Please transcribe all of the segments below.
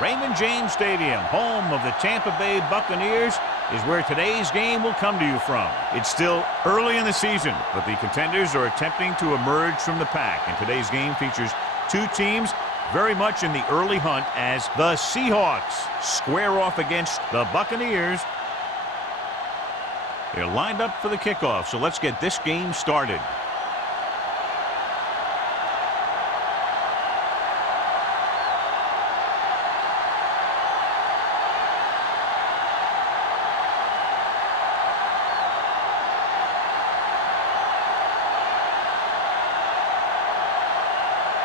Raymond James Stadium, home of the Tampa Bay Buccaneers, is where today's game will come to you from. It's still early in the season, but the contenders are attempting to emerge from the pack. And today's game features two teams very much in the early hunt as the Seahawks square off against the Buccaneers. They're lined up for the kickoff, so let's get this game started.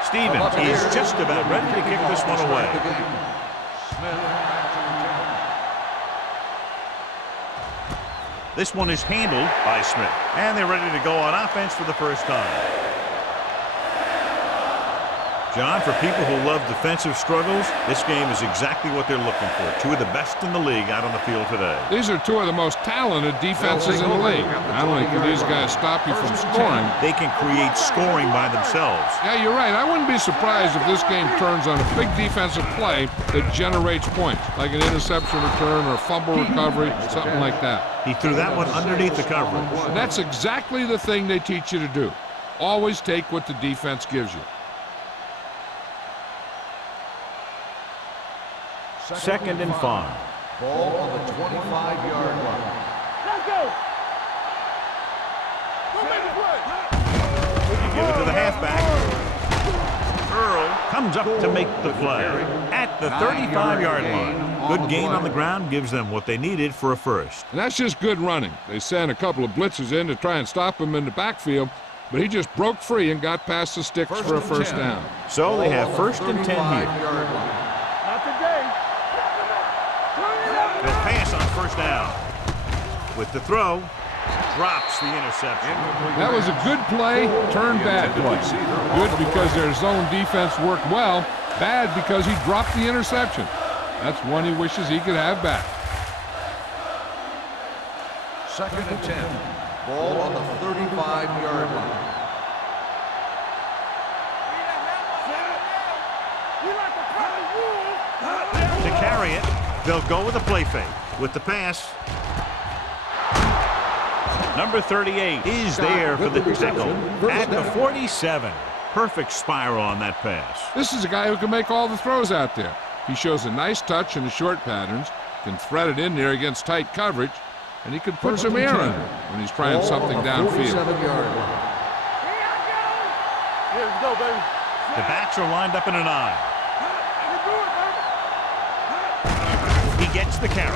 Stevens is just about ready to kick this one away. This one is handled by Smith. And they're ready to go on offense for the first time. John, for people who love defensive struggles, this game is exactly what they're looking for. Two of the best in the league out on the field today. These are two of the most talented defenses in the league. Not only can these guys stop you from scoring, they can create scoring by themselves. Yeah, you're right. I wouldn't be surprised if this game turns on a big defensive play that generates points, like an interception return or a fumble recovery, something like that. He threw that one underneath the coverage. And that's exactly the thing they teach you to do. Always take what the defense gives you. Second and 5. Ball on the 25-yard line. Let's go. You give it to the halfback. Earl comes up to make the play at the 35-yard line. Good gain on the ground gives them what they needed for a first. And that's just good running. They sent a couple of blitzes in to try and stop him in the backfield, but he just broke free and got past the sticks for a first down. So they have first and 10 here. Not today. They'll pass on first down. With the throw, drops the interception. That was a good play, turned bad play. Good because their zone defense worked well, bad because he dropped the interception. That's one he wishes he could have back. Second and 10. Ball on the 35-yard line. To carry it, they'll go with a play fake. With the pass, number 38 is there for the tackle at the 47. Perfect spiral on that pass. This is a guy who can make all the throws out there. He shows a nice touch in the short patterns, can thread it in there against tight coverage, and he can put some air in it when he's trying something downfield. Let's go, baby. The backs are lined up in an eye. He gets the carry.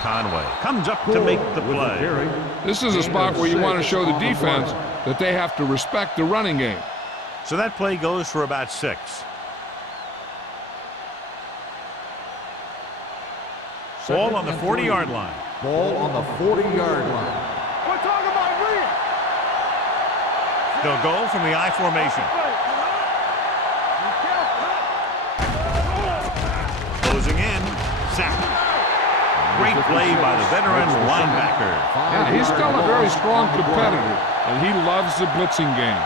Conway comes up to make the play. This is a spot where you want to show the defense that they have to respect the running game. So that play goes for about 6. Ball on the 40-yard line. Ball on the 40-yard line. We're talking about real. They'll go from the I formation. Closing in, sack. Great play by the veteran linebacker. And he's still a very strong competitor, and he loves the blitzing game.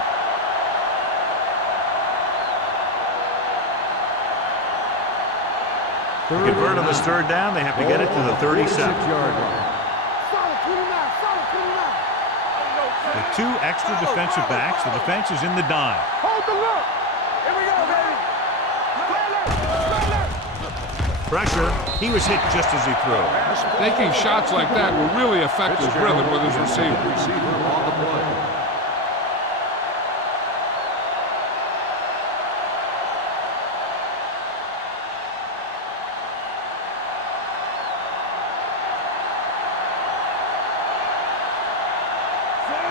To convert on this third down, they have to get it to the 37-yard line. With 2 extra defensive backs, the defense is in the dime. Hold the look. Here we go, baby. Pressure. He was hit just as he threw. Taking shots like that will really affect his rhythm with his receiver. On the play.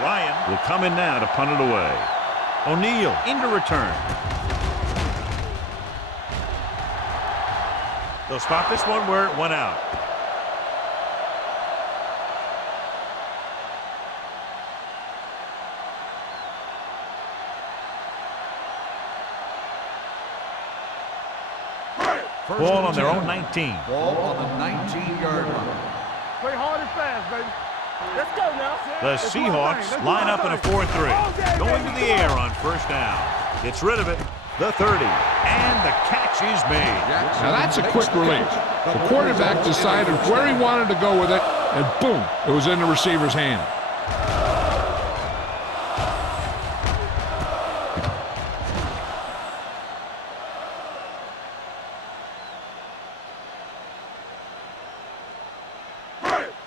Ryan will come in now to punt it away. O'Neal into return. They'll stop this one where it went out. Ball on their own 19. Ball on the 19-yard line. Play hard and fast, baby. Let's go now. The Seahawks line up in a 4-3. Going to the air on first down. Gets rid of it. the 30, and the catch is made. Now that's a quick release. The quarterback decided where he wanted to go with it, and boom, it was in the receiver's hand.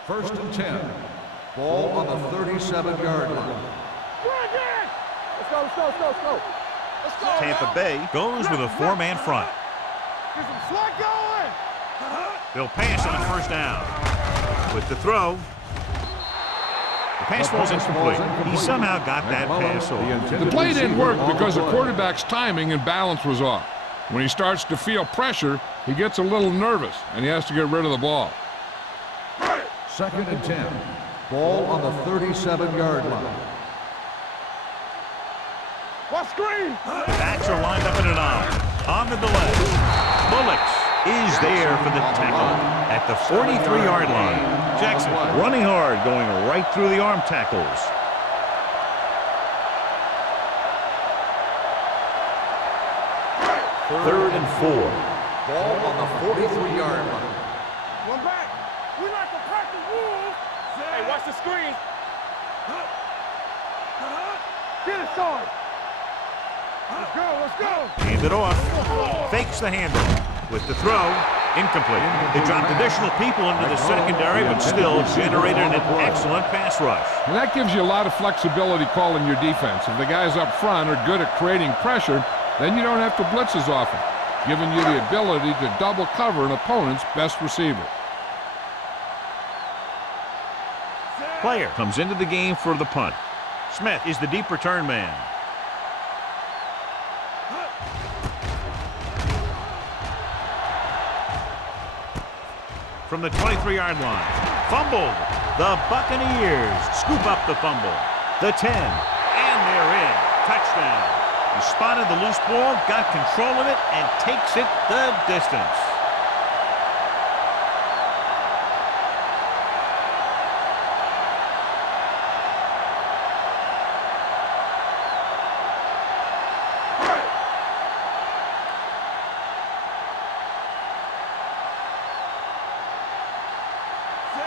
First and 10. Ball on the 37-yard line. Let's go, let's go, let's go, let's go. Let's go. Tampa Bay goes with a four-man front. Get some slack going. They'll pass on first down. With the throw, the pass falls incomplete. He somehow got that pass off. The play didn't work because the quarterback's timing and balance was off. When he starts to feel pressure, he gets a little nervous, and he has to get rid of the ball. Second and 10. Ball on the 37-yard line. What screen? The backs are lined up in an I. On the delay, Bullocks is there for the tackle at the 43-yard line. Jackson running hard, going right through the arm tackles. Third and 4. Ball on the 43-yard line. One back. We like to practice rules. Hey, watch the screen. Get it, son. Let's go, let's go. Hand it off. Fakes the handle. With the throw, incomplete. They dropped additional people into the secondary, but still generated an excellent pass rush. And that gives you a lot of flexibility calling your defense. If the guys up front are good at creating pressure, then you don't have to blitz as often, giving you the ability to double cover an opponent's best receiver. Player comes into the game for the punt. Smith is the deep return man. From the 23-yard line, fumbled. The Buccaneers scoop up the fumble. The 10, and they're in. Touchdown. He spotted the loose ball, got control of it, and takes it the distance.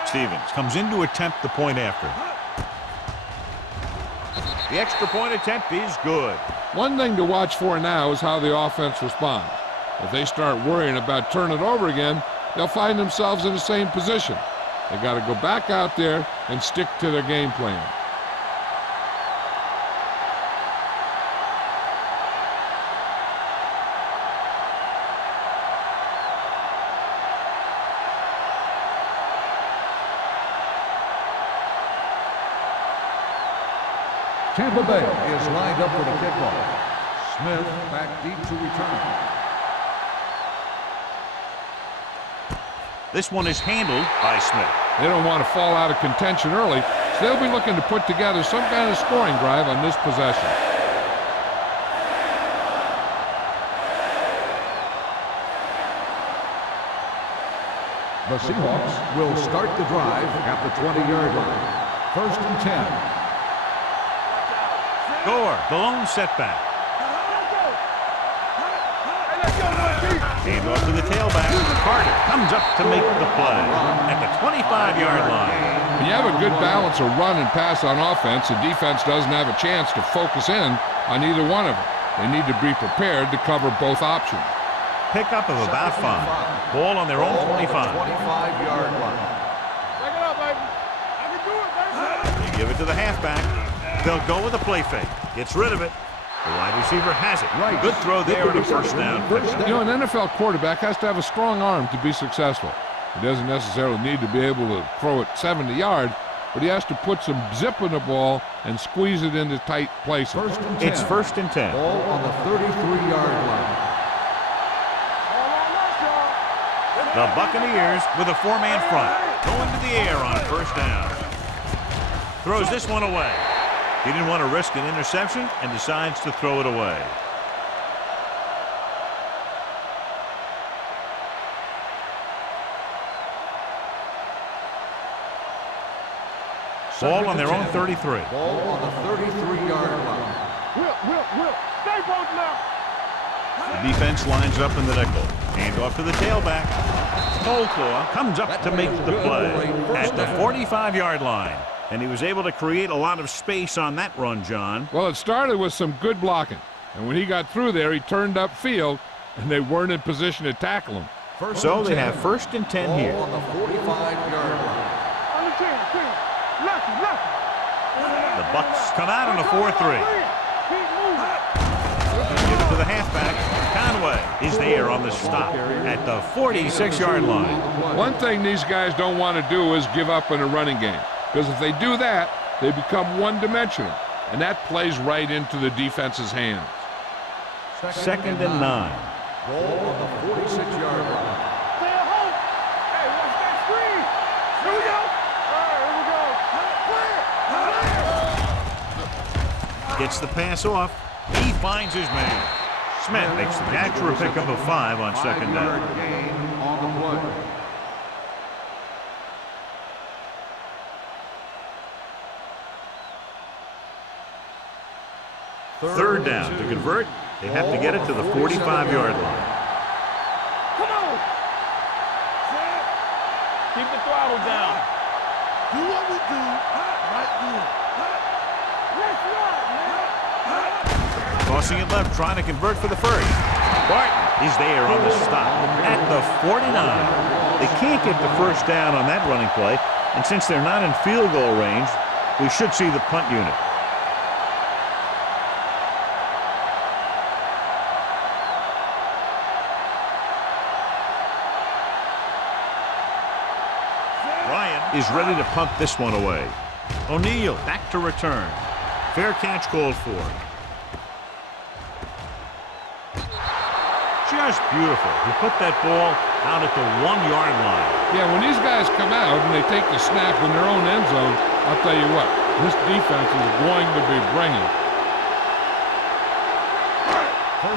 Stevens comes in to attempt the point after. The extra point attempt is good. One thing to watch for now is how the offense responds. If they start worrying about turning it over again, they'll find themselves in the same position. They got to go back out there and stick to their game plan. Tampa Bay is lined up for the kickoff. Smith back deep to return. This one is handled by Smith. They don't want to fall out of contention early, so they'll be looking to put together some kind of scoring drive on this possession. The Seahawks will start the drive at the 20-yard line. First and 10. Gore, the lone setback. Hand off to the tailback. Carter comes up to make the play at the 25-yard line. When you have a good balance of run and pass on offense, the defense doesn't have a chance to focus in on either one of them. They need to be prepared to cover both options. Pickup of about 5. Ball on their own 25. 25-yard line. Take it up, baby. I can do it, baby. They give it to the halfback. They'll go with a play fake. Gets rid of it. The wide receiver has it. Good throw there and a first down. You know, an NFL quarterback has to have a strong arm to be successful. He doesn't necessarily need to be able to throw it 70 yards, but he has to put some zip in the ball and squeeze it into tight places. It's first and 10. Ball on the 33-yard line. The Buccaneers with a 4-man front. Going to the air on first down. Throws this one away. He didn't want to risk an interception and decides to throw it away. Ball on their own 33. Ball on the 33-yard line. Whip. Stay both now. The defense lines up in the nickel. Hand off to the tailback. Coldclaw comes up to make the play at the 45-yard line. And he was able to create a lot of space on that run, John. Well, it started with some good blocking. And when he got through there, he turned upfield, and they weren't in position to tackle him. So they have 1st and 10 here. On the 45-yard line. The Bucs come out on a 4-3. Give it to the halfback. Conway is there on the stop at the 46-yard line. One thing these guys don't want to do is give up in a running game. Because if they do that, they become one-dimensional. And that plays right into the defense's hands. 2nd and 9. Ball on the 46-yard line. Stay at home. Hey, watch that screen. Here we go. All right, here we go. Gets the pass off. He finds his man. Smith makes the catch for a pickup of 5 on 2nd down. 5-yard gain on the play. Third down. To convert, they have to get it to the 45-yard line. Come on. Keep the throttle down. Do what we do right here. Let's run, man. Tossing it left, trying to convert for the first. Barton is there on the stop at the 49. They can't get the first down on that running play, and since they're not in field goal range, we should see the punt unit. Is ready to punt this one away. O'Neal back to return. Fair catch called for. Just beautiful. He put that ball out at the 1-yard line. Yeah, when these guys come out and they take the snap in their own end zone, I'll tell you what, this defense is going to be bringing.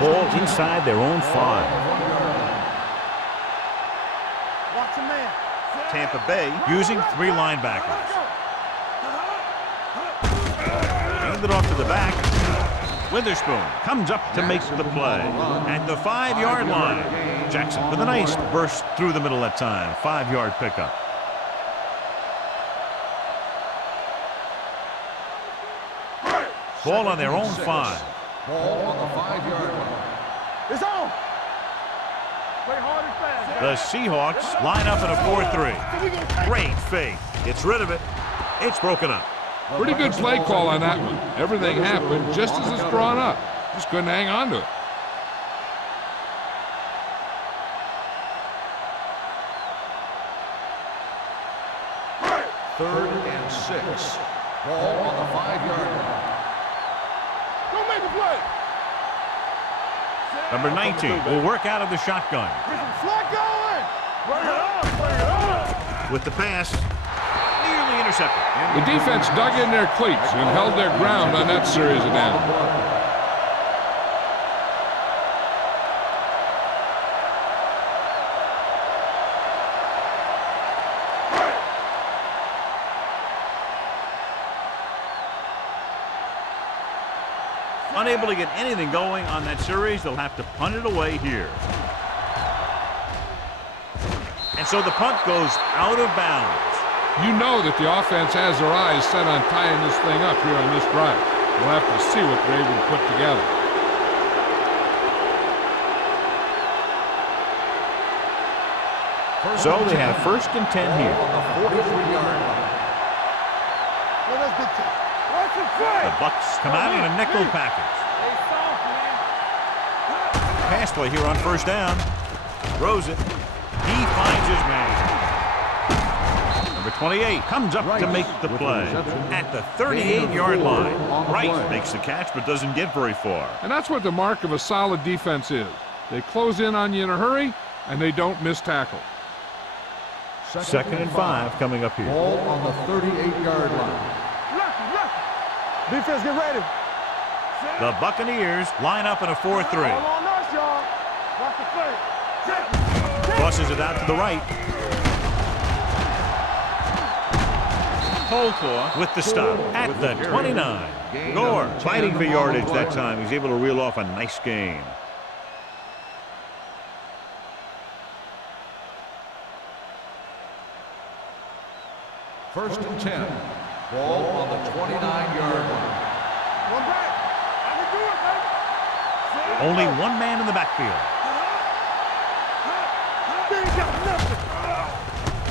Ball inside their own 5. Watch a man. Tampa Bay using 3 linebackers. Hand it off to the back. Witherspoon comes up to make the play at the 5-yard line. Jackson with a nice burst through the middle that time. 5-yard pickup. Ball on their own 5. Ball on the 5-yard line. It's on. Play hard and fast. The Seahawks line up in a 4-3. Great fake. Gets rid of it. It's broken up. Pretty good play call on that one. Everything happened just as it's drawn up. Just couldn't hang on to it. Third and 6. Ball on the 5-yard line. Don't make a play. Number 19 will work out of the shotgun. Get some slack going. Bring it on. Bring it on. With the pass, nearly intercepted. The defense dug in their cleats and held their ground on that series of downs. Unable to get anything going on that series, they'll have to punt it away here. And so the punt goes out of bounds. You know that the offense has their eyes set on tying this thing up here on this drive. We'll have to see what they're able to put together. So they have 1st and 10 here. On the 43-yard line. Well, that's good too. Watch it play. The Bucs come out in a nickel package. Stay soft, man. Pass play here on 1st down. Throws it. He finds his man. Number 28 comes up to make the play at the 38-yard line. Wright makes the catch but doesn't get very far. And that's what the mark of a solid defense is. They close in on you in a hurry, and they don't miss tackle. 2nd and 5 coming up here. Ball on the 38-yard line. Defense, get ready. The Buccaneers line up in a 4-3. All on us, y'all. Watch the play. Tosses it out to the right. Coldclaw with the stop at the 29. Gore fighting for yardage that time. He's able to reel off a nice gain. First and 10. Ball on the 29-yard line. One back. I can do it, baby. Only one man in the backfield. They ain't got nothing.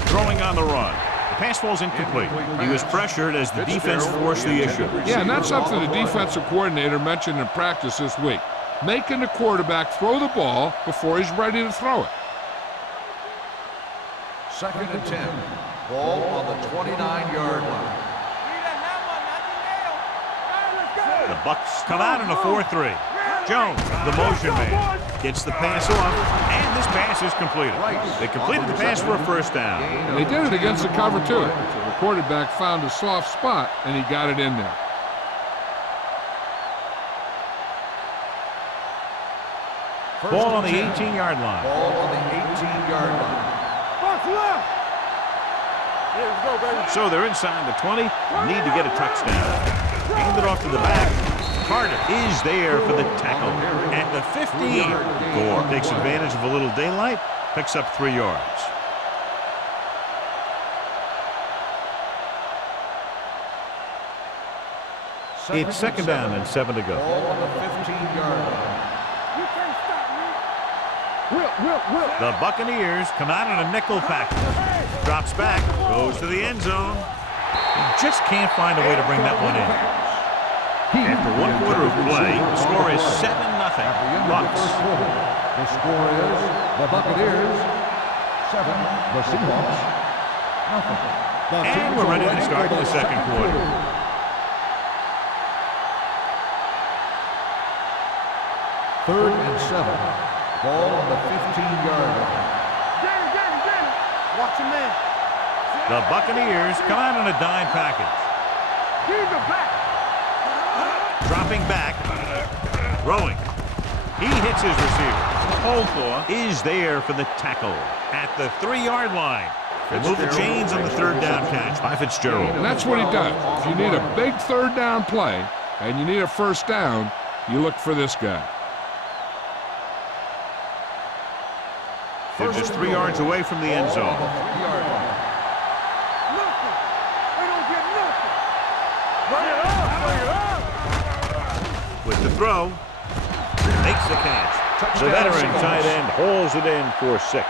Throwing on the run. The pass falls incomplete. He was pressured as the defense forced the issue. Yeah, and that's something the defensive coordinator mentioned in practice this week. Making the quarterback throw the ball before he's ready to throw it. Second and 10. Ball on the 29-yard line. The Bucks come out in a 4-3. Jones, the motion man, gets the pass off, and this pass is completed. They completed the pass for a first down. And they did it against the cover, too. The quarterback found a soft spot, and he got it in there. Ball on the 18-yard line. Ball on the 18-yard line. Box left. Yeah, let's go, baby. So they're inside the 20, need to get a touchdown. Hand it off to the back. Carter is there for the tackle at the 15. Gore takes advantage of a little daylight, picks up 3 yards. It's second down and 7 to go. Ball on the 15-yard line. You can't stop me. Whip. The Buccaneers come out in a nickel package. Drops back, goes to the end zone. He just can't find a way to bring that one in. After 1 quarter of play, the score is 7-0. Bucks. The score is the Buccaneers 7, the Seahawks nothing. And we're ready to start the second quarter. Third and 7. Ball on the 15-yard line. Get it. Watch your man. The Buccaneers come out in a dime package. He's the back. Dropping back. Throwing. He hits his receiver. Holclaw is there for the tackle at the 3-yard line. They move the chains on the third down catch by Fitzgerald. And that's what he does. If you need a big third down play and you need a first down, you look for this guy. They're just 3 yards away from the end zone. Nothing. They don't get nothing. Bring it up. With the throw, makes the catch. The veteran tight end hauls it in for 6.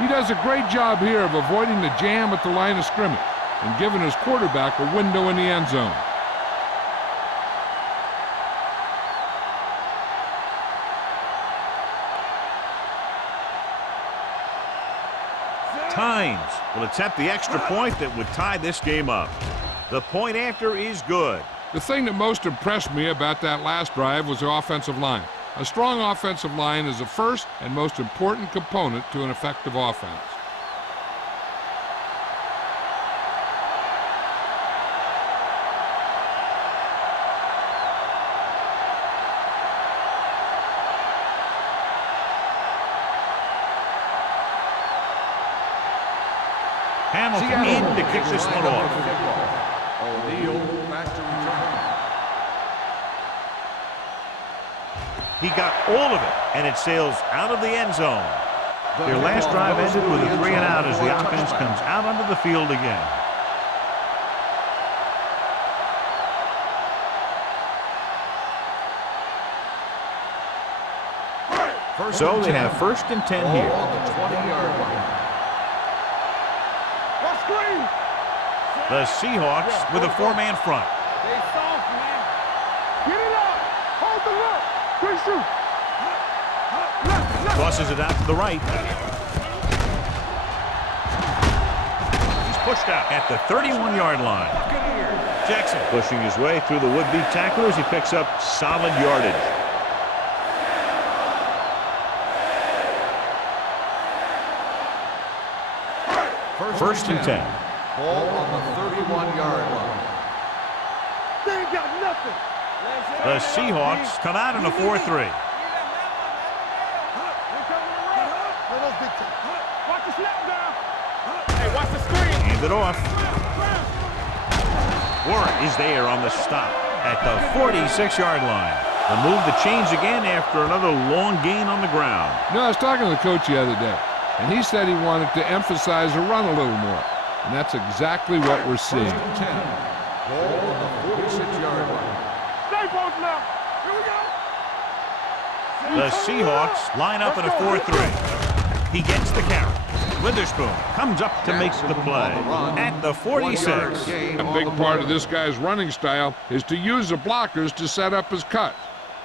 He does a great job here of avoiding the jam at the line of scrimmage and giving his quarterback a window in the end zone. Tynes will attempt the extra point that would tie this game up. The point after is good. The thing that most impressed me about that last drive was the offensive line. A strong offensive line is the first and most important component to an effective offense. Hamilton in to kick this one off. O'Neal back to return. He got all of it, and it sails out of the end zone. Their last drive ended with a 3 and out as the offense comes out onto the field again. So they have first and 10 Ball here. on the 20-yard line. Screen. The Seahawks with a 4-man front. They soft, man. Get it up. Hold the look. Quick shoot. Left. Tosses it out to the right. He's pushed out at the 31-yard line. Jackson pushing his way through the would-be tacklers. He picks up solid yardage. First and 10. Ball on the 31-yard line. They ain't got nothing. The Seahawks come out in a 4-3. Watch the snap down. Hey, watch the screen. Hand it off. Warren is there on the stop at the 46-yard line. They'll move the chains again after another long gain on the ground. You know, I was talking to the coach the other day, and he said he wanted to emphasize the run a little more. And that's exactly what we're seeing. 10. Ball on the 46-yard line. Stay post now. Here we go. The Seahawks line up in a 4-3. He gets the carry. Witherspoon comes up to make the play at the 46. A big part of this guy's running style is to use the blockers to set up his cut,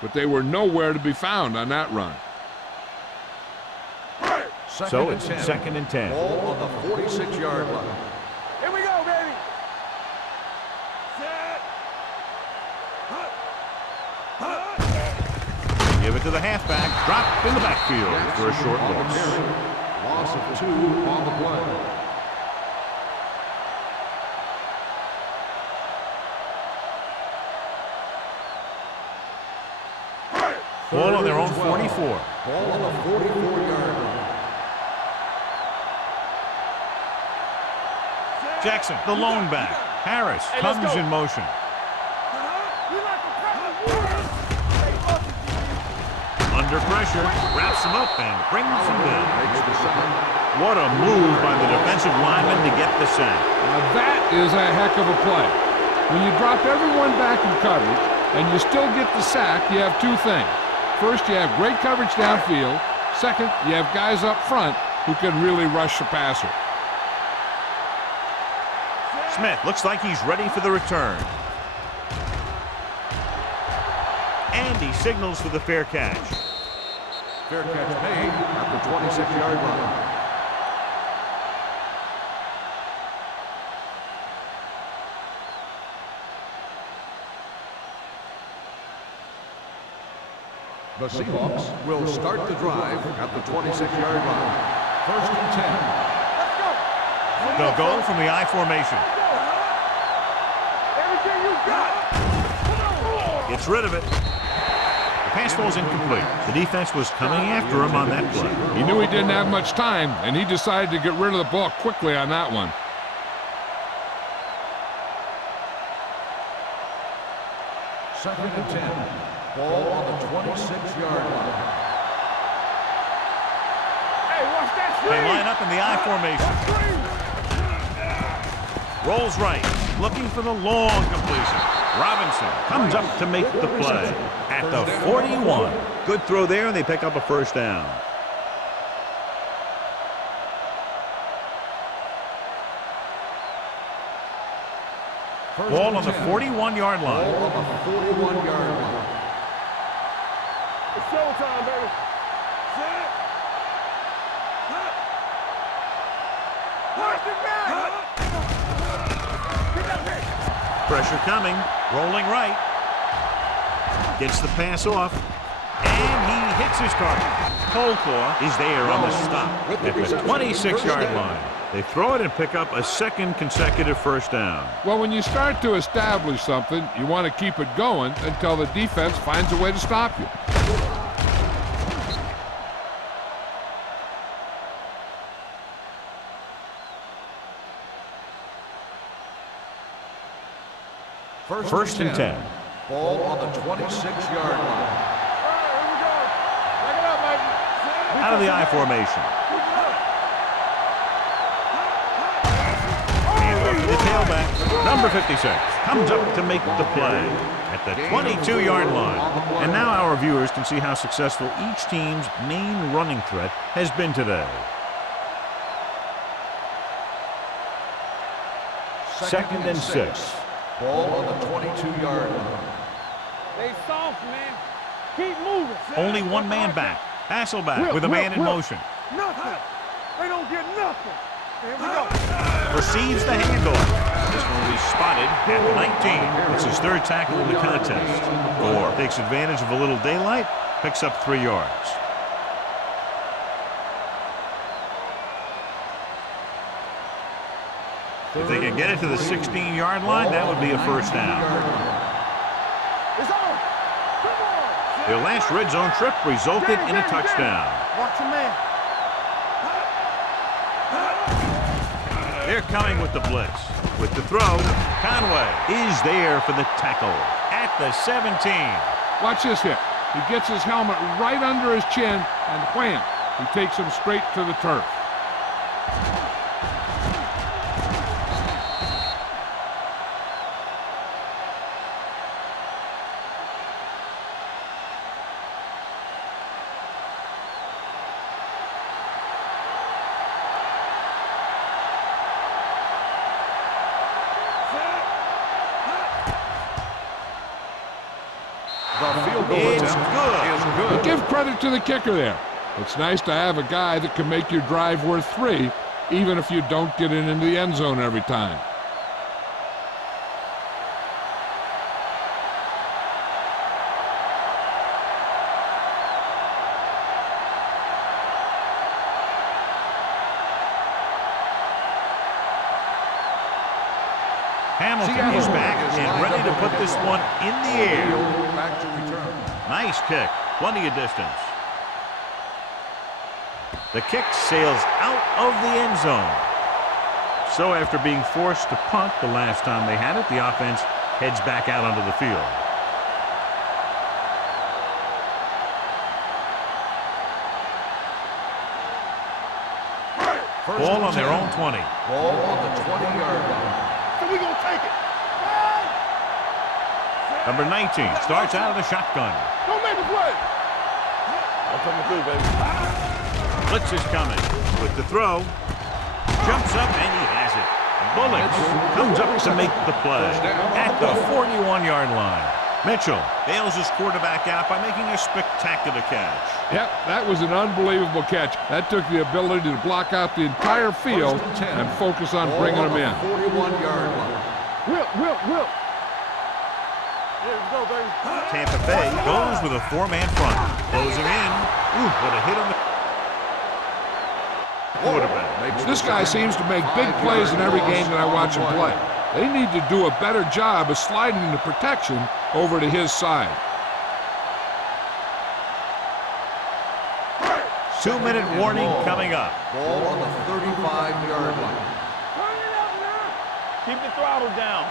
but they were nowhere to be found on that run. So it's 2nd and 10. Ball on the 46-yard line. Here we go, baby. Set. Give it to the halfback. Dropped in the backfield for a short loss. Loss of 2 on the play. Ball on their own 44. Ball on the 44-yard line. Jackson, the lone back. Harris comes in motion. Under pressure, wraps him up and brings him down. What a move by the defensive lineman to get the sack. Now that is a heck of a play. When you drop everyone back in coverage and you still get the sack, you have two things. First, you have great coverage downfield. Second, you have guys up front who can really rush the passer. Smith looks like he's ready for the return. And he signals for the fair catch. Fair catch made at the 26-yard line. The Seahawks will start the drive at the 26-yard line. 1st and 10. They'll go from the I formation. Everything you got. Gets rid of it. The pass ball's incomplete. The defense was coming after him on that play. He knew he didn't have much time, and he decided to get rid of the ball quickly on that one. Second and 10. Ball on the 26-yard line. Hey, watch that screen. They line up in the I formation. Rolls right, looking for the long completion. Robinson comes up to make the play at the 41. Good throw there, and they pick up a first down. Ball on the 41-yard line. Ball on the 41-yard line. It's showtime, baby. Set. Watch it back. Pressure coming, rolling right. Gets the pass off, and he hits his target. Coldclaw is there on the stop at the 26-yard line. They throw it and pick up a second consecutive first down. Well, when you start to establish something, you want to keep it going until the defense finds a way to stop you. First and 10. Ball on the 26-yard line. Here we go. Back it up, baby. Set. Out of the I formation. And up to the tailback. Number 56 comes up to make the play at the 22-yard line. And now our viewers can see how successful each team's main running threat has been today. Second and 6. Ball on the 22-yard line. They soft, man. Keep moving. Only one man back. Hasselback with a man in motion. Nothing. They don't get nothing. Here we go. Receives the handoff. This one will be spotted at the 19. It's his third tackle in the contest. Gore takes advantage of a little daylight, picks up 3 yards. If they can get it to the 16-yard line, that would be a first down. It's on. Come on. Their last red zone trip resulted in a touchdown. Watch your man. They're coming with the blitz. With the throw, Conway is there for the tackle at the 17. Watch this hit. He gets his helmet right under his chin, and wham, he takes him straight to the turf. field goal It's attempt good. is good. But give credit to the kicker there. It's nice to have a guy that can make your drive worth 3, even if you don't get it into the end zone every time. Hamilton is back and ready to put this one in the air. Back to return. Nice kick. Plenty of distance. The kick sails out of the end zone. So after being forced to punt the last time they had it, the offense heads back out onto the field. Ball on their own 20. Ball on the 20-yard line. So we gonna take it. Number 19 starts out of the shotgun. Don't make a play. That's what I'm gonna do, baby. Blitz is coming with the throw. Jumps up and he has it. Bullock comes up to make the play at the 41-yard line. Mitchell bails his quarterback out by making a spectacular catch. Yep, that was an unbelievable catch. That took the ability to block out the entire field and focus on bringing them in. 41-yard line. Will. Here we go, baby. Tampa Bay goes with a 4-man front. Closing in. Ooh, what a hit on the quarterback. This guy seems to make big plays in every game that I watch him play. They need to do a better job of sliding the protection over to his side. 2-minute warning coming up. Ball on the 35-yard line. Keep the throttle down.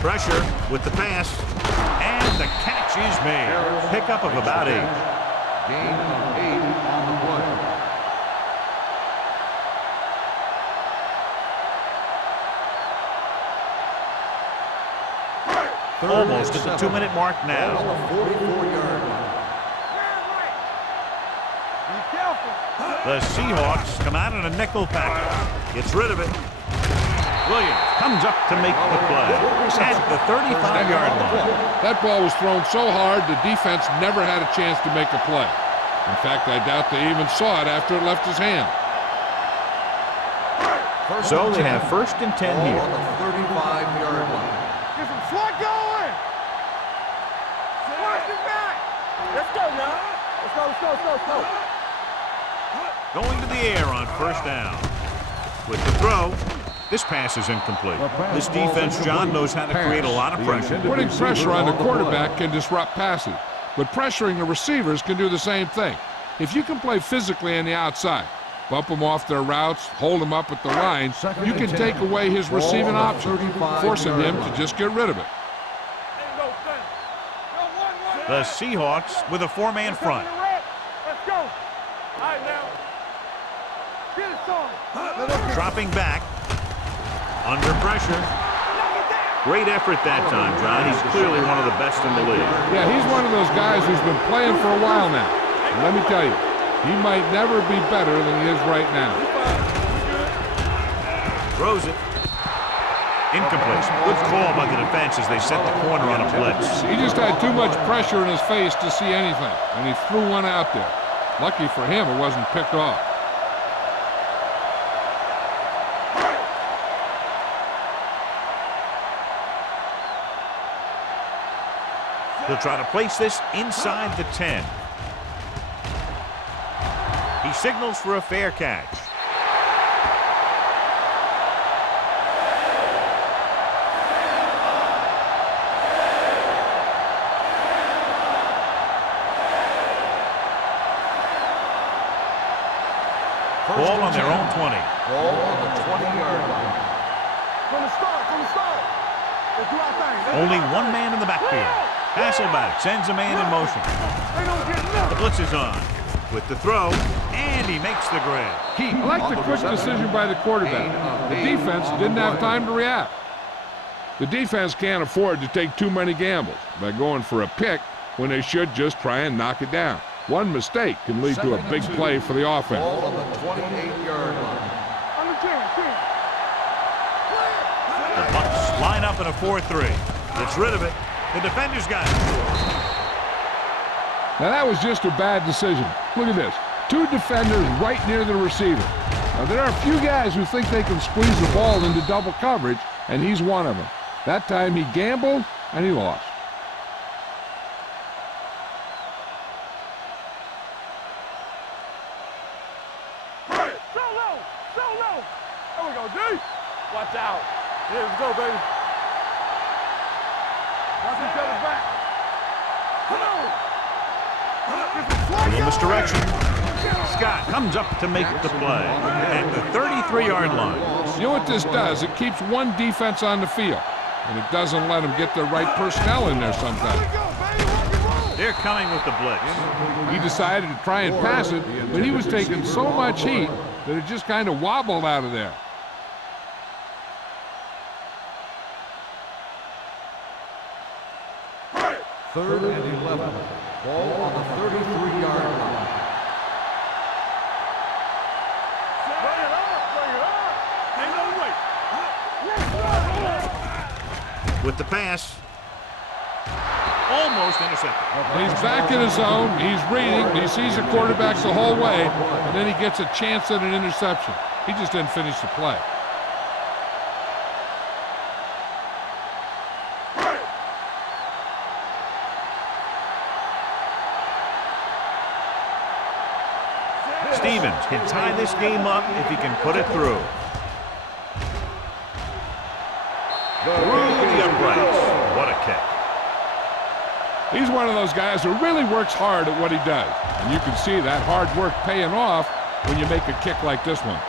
Pressure with the pass. And the catch is made. Pickup of about 8. Gain of 8 on the play. Almost at the 2-minute mark now. Ball on the 44-yard line. Be careful. The Seahawks come out in a nickel package. Gets rid of it. Williams comes up to make the play at the 35-yard line. That ball was thrown so hard the defense never had a chance to make a play. In fact, I doubt they even saw it after it left his hand. So they have 1st and 10 Ball here. on the 35-yard line. Get some slot going. Watch it back. Let's go, y'all. Let's go. Going to the air on 1st down. With the throw, this pass is incomplete. This defense, John, knows how to create a lot of pressure. Putting pressure on the quarterback can disrupt passes, but pressuring the receivers can do the same thing. If you can play physically on the outside, bump them off their routes, hold them up at the line, you can take away his receiving option, forcing him to just get rid of it. The Seahawks with a 4-man front. Let's go. All right, now. Get it on. Dropping back. Under pressure. Great effort that time, John. He's clearly one of the best in the league. Yeah, he's one of those guys who's been playing for a while now. And let me tell you, he might never be better than he is right now. Throws it. Incomplete. Good call by the defense as they set the corner on a blitz. He just had too much pressure in his face to see anything, and he threw one out there. Lucky for him, it wasn't picked off. He'll try to place this inside the 10. He signals for a fair catch. Ball on their own 20. Ball on the 20-yard line. From the start. Let's do our thing. Only one man in the backfield. Hasselback sends a man in motion. They don't get The nothing. blitz is on. With the throw, and he makes the grab. I like the quick decision by the quarterback. The defense didn't have time to react. The defense can't afford to take too many gambles by going for a pick when they should just try and knock it down. One mistake can lead to a big play for the offense. Ball on the 28-yard line. On the 10. The Bucs line up in a 4-3. Gets rid of it. The defender's got it. Now that was just a bad decision. Look at this. 2 defenders right near the receiver. Now there are a few guys who think they can squeeze the ball into double coverage, and he's one of them. That time he gambled, and he lost. There we go, D. Watch out. Here we go, baby. Watch each other back. Come on. A little misdirection. Scott comes up to make the play at the 33-yard line. You know what this does? It keeps one defense on the field, and it doesn't let them get the right personnel in there sometimes. They're coming with the blitz. He decided to try and pass it, but he was taking so much heat that it just kind of wobbled out of there. Third and 11. Ball on the 33-yard line. Bring it up. Ain't no way. With the pass. Almost intercepted. He's back in his zone. He's reading. He sees the quarterback the whole way, and then he gets a chance at an interception. He just didn't finish the play. Stevens can tie this game up if he can put it through. Through the uprights. What a kick. He's one of those guys who really works hard at what he does. And you can see that hard work paying off when you make a kick like this one.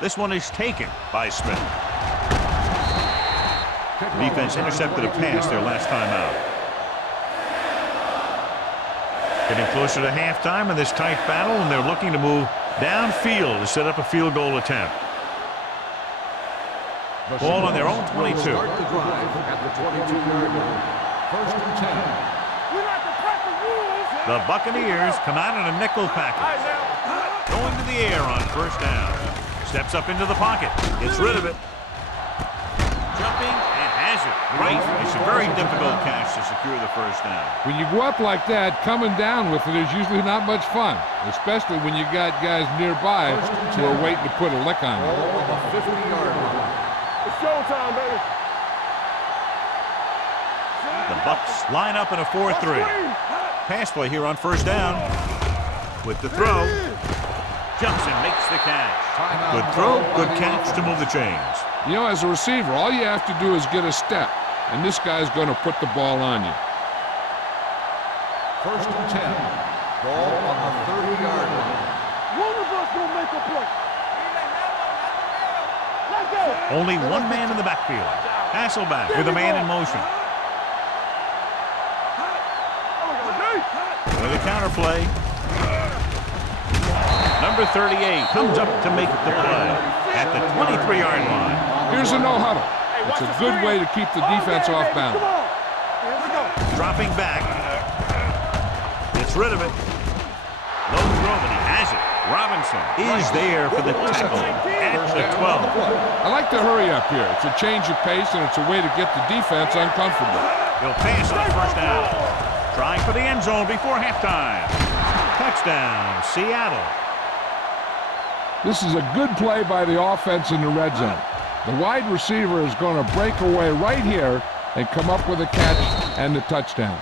This one is taken by Smith. Defense intercepted a pass their last time out. Getting closer to halftime in this tight battle, and they're looking to move downfield to set up a field goal attempt. Ball on their own 22. Start the drive at the 22-yard line. First and 10. We like to crack the rules. The Buccaneers come out in a nickel package. Going to the air on first down. Steps up into the pocket. Gets rid of it. Jumping and has it. Right. It's a very difficult catch to secure the first down. When you go up like that, coming down with it is usually not much fun, especially when you got guys nearby who are waiting to put a lick on you. Ball on the 50-yard line. It's showtime, baby. The Bucs line up in a 4-3. Pass play here on first down. With the throw. Jumps and makes the catch. Good throw, good catch to move the chains. You know, as a receiver, all you have to do is get a step, and this guy's going to put the ball on you. First and 10. Ball on the 30-yard line. One of us will make a play. Let's go. Only one man in the backfield. Hasselback with a man in motion. With a counter play. Number 38 comes up to make the play at the 23-yard line. Here's a no-huddle. It's a good way to keep the defense off balance. Dropping back. Gets rid of it. Low throw, but he has it. Robinson is there for the tackle at the 12. I like to hurry up here. It's a change of pace, and it's a way to get the defense uncomfortable. He'll pass on first down. Trying for the end zone before halftime. Touchdown, Seattle. This is a good play by the offense in the red zone. The wide receiver is going to break away right here and come up with a catch and the touchdown.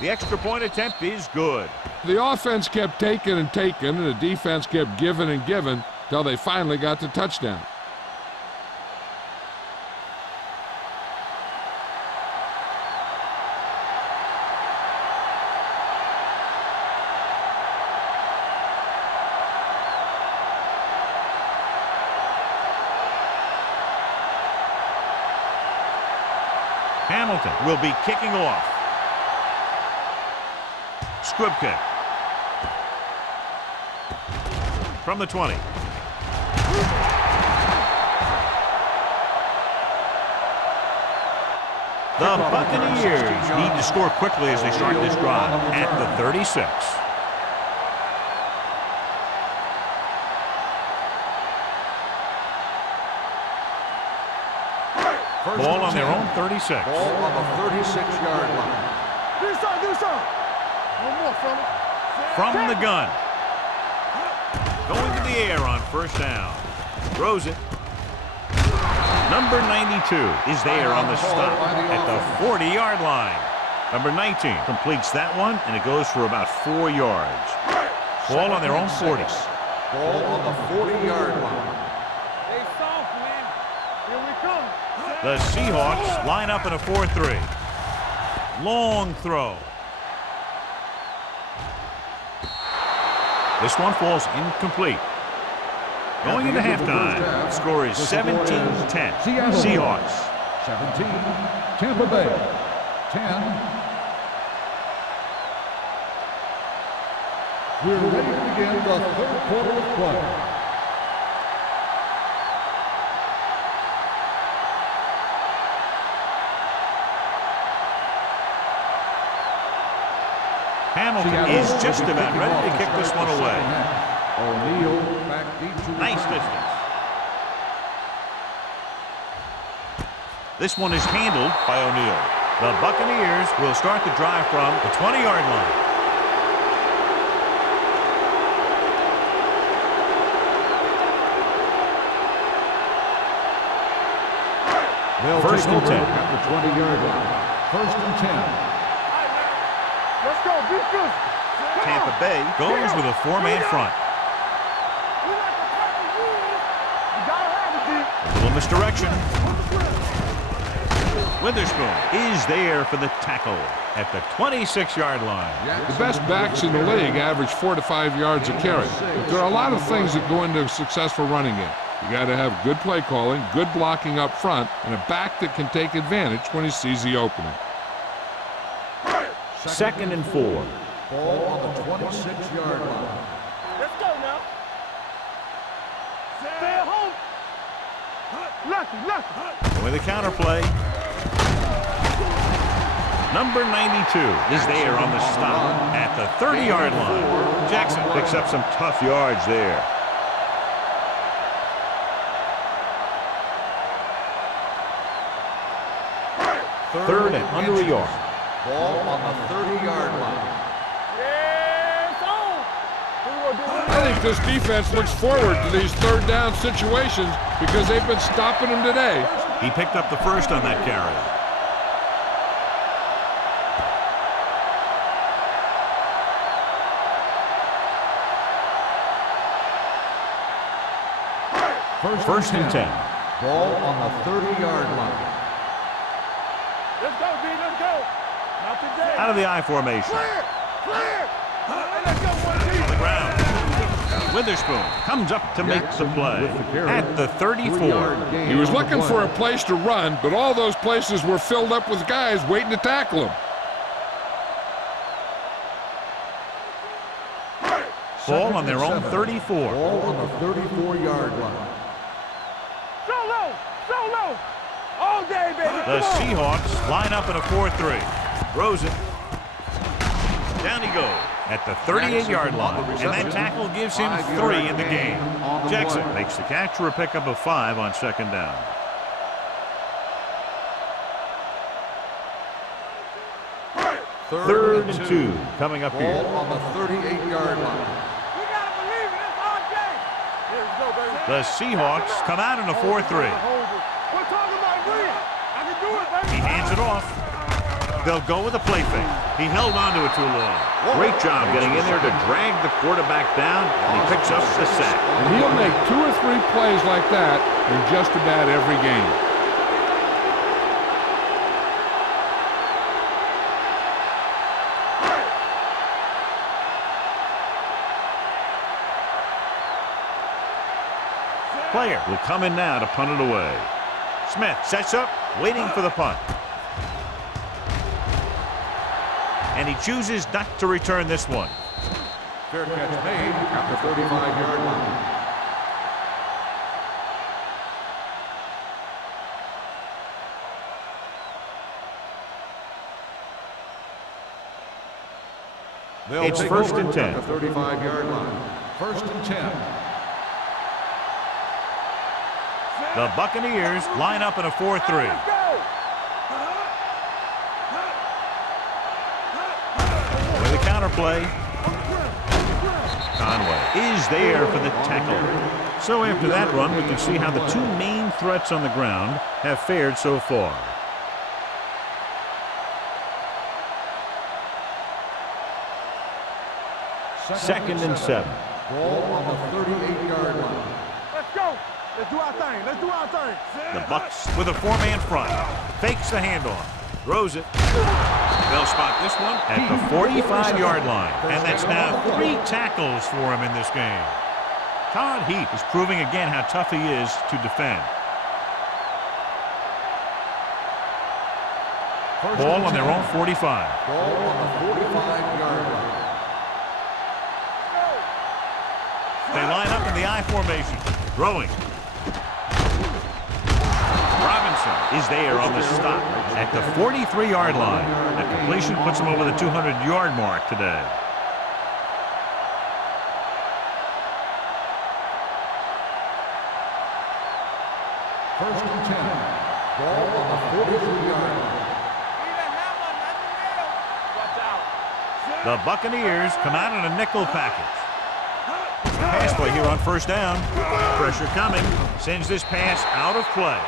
The extra point attempt is good. The offense kept taking and taking, and the defense kept giving and giving till they finally got the touchdown. Hamilton will be kicking off. Squib kick. From the 20. The Buccaneers need to score quickly as they start this drive at the 36. Ball on their own 36. Ball on the 36-yard line. Do something. One more, fella. From the gun. Going to the air on first down. Throws it. Number 92 is there on the stop at the 40-yard line. Number 19 completes that one, and it goes for about 4 yards. Ball on their own 40. Ball on the 40-yard line. Stay soft, man. Here we come. The Seahawks line up in a 4-3. Long throw. This one falls incomplete. Going into halftime, the score is 17-10. Seahawks. 17, Tampa Bay. 10. We're ready to begin the third quarter of play. Hamilton is just about ready to kick this one away. O'Neal back deep to Nice distance. This one is handled by O'Neal. The Buccaneers will start the drive from the 20-yard line. First and 10. At the 20-yard line. First and 10. Let's go. Be good. Tampa Bay goes with a 4-man front. We like the perfect rules. You gotta have it, D. A little misdirection. Witherspoon is there for the tackle at the 26-yard line. The best backs in the league average 4 to 5 yards a carry. But there are a lot of things that go into a successful running game. You got to have good play calling, good blocking up front, and a back that can take advantage when he sees the opening. Second and 4. Ball on the 26-yard line. Let's go now. Stay at home. Lucky. With a counterplay. Number 92 is there on the stop at the 30-yard line. Jackson picks up some tough yards there. Third and under a yard. Ball on the 30-yard line. Yeah, it's on. I think this defense looks forward to these third down situations because they've been stopping them today. He picked up the first on that carry. First and 10. Ball on the 30-yard line. Let's go, D. Let's go. Not today. Out of the I formation. Clear. Hey, let's go, one, D. On the ground. Witherspoon comes up to make the play at the 34. He was looking for a place to run, but all those places were filled up with guys waiting to tackle him. Ball on their own 34. Ball on the 34-yard line. So low. All day, baby. The Seahawks line up in a 4-3. Throws it. Down he goes at the 38-yard line. And that tackle gives him 3 in the game. Jackson makes the catch for a pickup of 5 on second down. Third and 2 coming up here. Ball on the 38-yard line. We gotta believe it. It's all day. Here we go, baby. The Seahawks come out in a 4-3. We're talking about me. I can do it, baby. He hands it off. They'll go with a play fake. He held on to it too long. Great job getting in there to drag the quarterback down, and he picks up the sack. And he'll make 2 or 3 plays like that in just about every game. Player will come in now to punt it away. Smith sets up, waiting for the punt. And he chooses not to return this one. Fair catch made at the 35-yard line. It's first and 10. At the 35-yard line. First and 10. The Buccaneers line up in a 4-3. With a counterplay. Conway is there for the tackle. So after that run, we can see how the 2 main threats on the ground have fared so far. Second and 7. Ball on the 38-yard line. Let's go. Let's do our thing. Let's do our thing. The Bucs with a 4-man front. Fakes the handoff. Throws it. They'll spot this one at the 45-yard line. And that's now 3 tackles for him in this game. Todd Heap is proving again how tough he is to defend. Ball on their own 45. Ball on the 45-yard line. They line up in the I formation. Throwing. Robinson is there on the stop at the 43-yard line. The completion puts him over the 200-yard mark today. First and 10. Ball on the 43-yard line. The Buccaneers come out in a nickel package. Pass play here on first down. Pressure coming. Sends this pass out of play.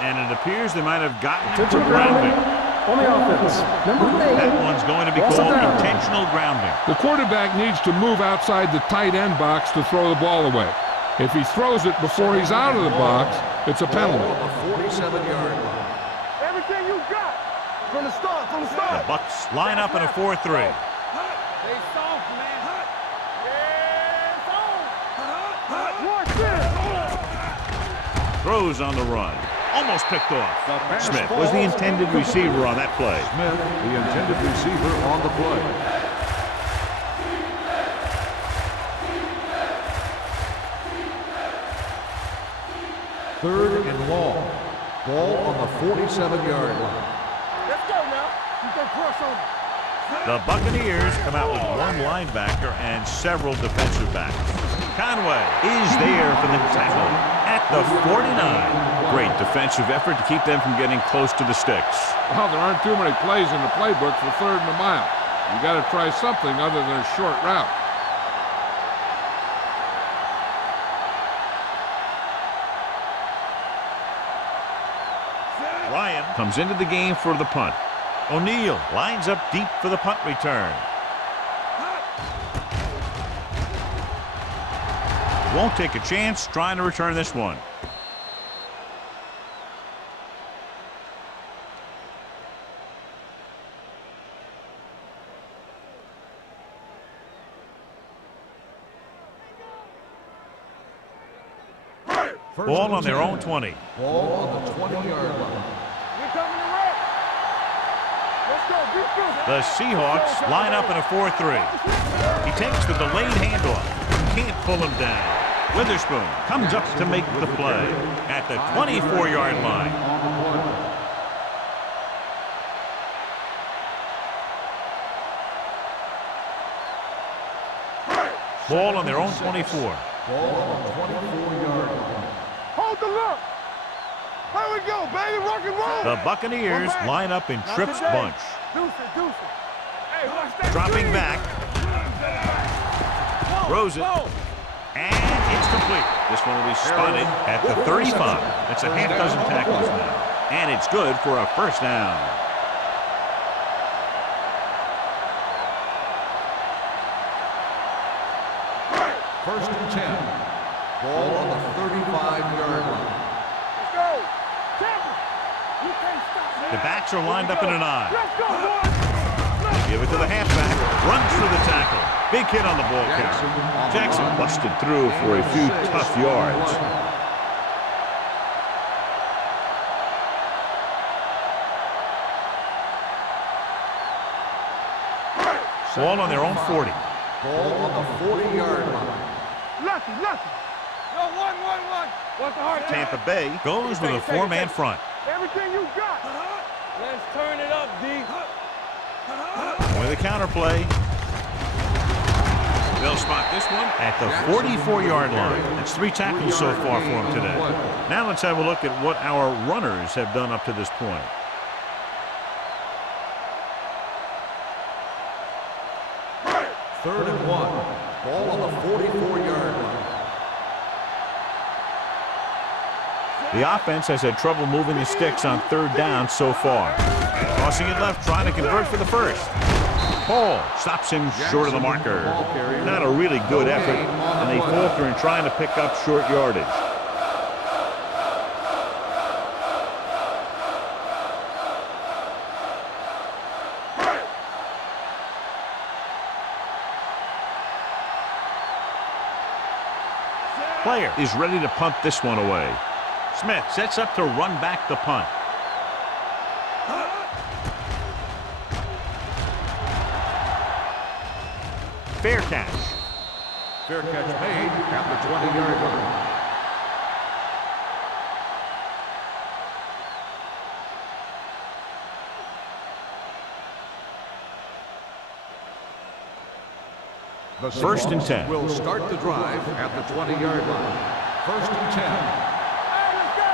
And it appears they might have gotten him for grounding. On the offense, number 8. That one's going to be called intentional grounding. The quarterback needs to move outside the tight end box to throw the ball away. If he throws it before he's out of the box, it's a penalty. On the 47-yard line. Everything you got from the start. From the The start. Bucs line up in a 4-3. Stay soft, man. Yeah, soft. Watch this. Throws on the run. Almost picked off. Smith was the intended receiver on that play. Smith, the intended receiver on the play. Third and long. Ball on the 47-yard line. Let's go now. You can cross on him. The Buccaneers come out with 1 linebacker and several defensive backs. Conway is there for the tackle at the 49. Great defensive effort to keep them from getting close to the sticks. Well, there aren't too many plays in the playbook for 3rd and a mile. You got to try something other than a short route. Ryan comes into the game for the punt. O'Neal lines up deep for the punt return. Won't take a chance trying to return this one. Ball on their own 20. Ball on the 20-yard line. We're coming to right. Let's go. Be good. The Seahawks line up in a 4-3. He takes the delayed handoff. Can't pull him down. Witherspoon comes up to make the play at the 24-yard line. Ball on their own 24. Ball on the 24-yard line. Hold the look. There we go, baby. Rock and roll. The Buccaneers line up in Not Tripp's today. bunch. Deuce it, deuce it. Hey, watch that Dropping screen. back. Whoa, Throws it. whoa. And it's complete. This one will be spotted at the 35. That's a half dozen tackles now. And it's good for a first down. First and 10. Ball on the 35-yard line. Let's go. Tampa. You can't stop that. The backs are lined up in an I. Let's go, boys. Give it to the halfback. Runs through the tackle. Big hit on the ball carrier. Jackson busted through for a few tough yards. Ball on their own 40. Ball on the 40-yard line. Lucky. No, one. What's the heart? Tampa Bay goes with a four-man front. Everything you got. Let's turn it up, D. With a counterplay. They'll spot this one at the 44-yard line. That's 3 tackles so far for him today. Now let's have a look at what our runners have done up to this point. Third and 1. Ball on the 44-yard line. The offense has had trouble moving the sticks on third down so far. Tossing it left, trying to convert for the first. Paul stops him short of the marker. Not a really good effort, and they falter in trying to pick up short yardage. Player is ready to punt this one away. Smith sets up to run back the punt. Fair catch. Fair catch made at the 20-yard line. The First and 10. Will start the drive at the 20-yard line. First and 10. Hey, let's go.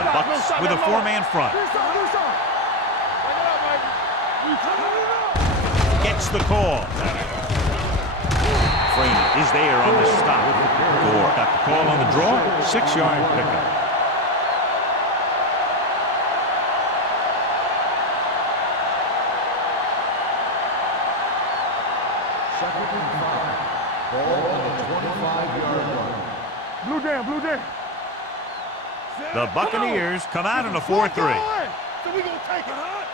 The Bucks with a four-man front. Do something. Bring it up, Mike. Gets the call. Frame is there on the stop. Gore got the call on the draw. 6-yard pickup. Second and 5. Ball on the 25-yard line. Blue jam. The Buccaneers come out in a 4-3. So we gonna take it, huh?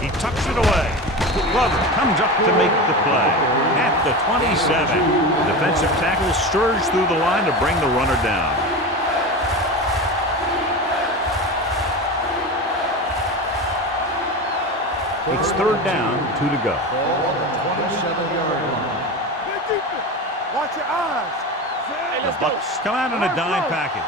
He tucks it away. Glover comes up to make the play. At the 27. Defensive tackle surges through the line to bring the runner down. It's third down, 2 to go. Ball on the 27-yard line. Good defense. Watch your eyes. Hey, The Bucks come out in a dime package.